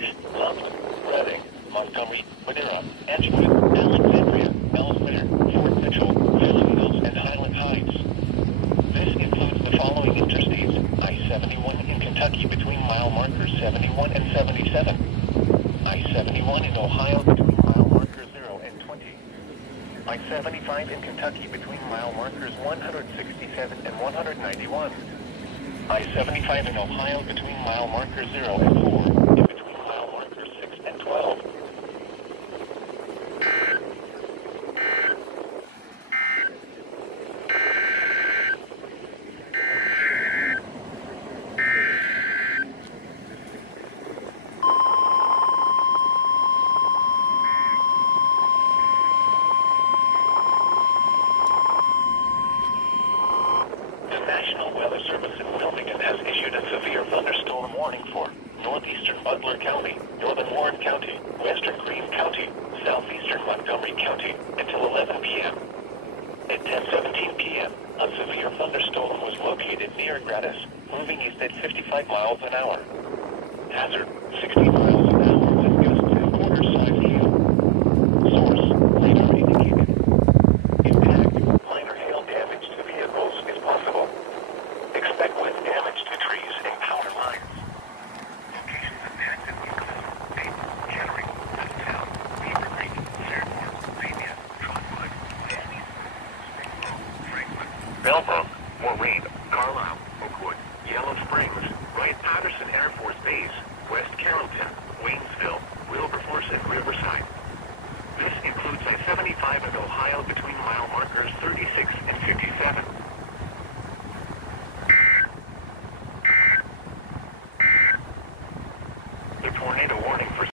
Portage, Laughlin, Reading, Montgomery, Madera, Edgewood, Alexandria, Ellesmere, Fort Mitchell, Villa Hills, and Highland Heights. This includes the following interstates: I-71 in Kentucky between mile markers 71 and 77. I-71 in Ohio between mile markers 0 and 20. I-75 in Kentucky between mile markers 167 and 191. I-75 in Ohio between mile markers 0 and 4, and between mile markers 6 and 12. The National Weather Service in Wilmington has issued a severe thunderstorm warning for northeastern Butler County, northern Warren County, western Greene County, southeastern Montgomery County until 11 p.m. At 10:17 p.m., a severe thunderstorm was located near Gratis, moving east at 55 miles an hour. Hazard, 60 miles an hour with gusts at quarter-size hail. Source, radar indicated. Impact, minor hail damage to vehicles is possible. Expect wind damage to trees and power lines. Locations impacted include Dayton, Kettering, Middletown, Beaver Creek, Fairport, Xenia, Trotwood, Andes, Springville, Franklin, Bellbrook, Maureen, Carlisle, Oakwood, Yellow Springs, Wright-Patterson Air Force Base, West Carrollton, Waynesville, Wilberforce, and Riverside. This includes I-75 in Ohio between mile markers 36 and 57. The tornado warning for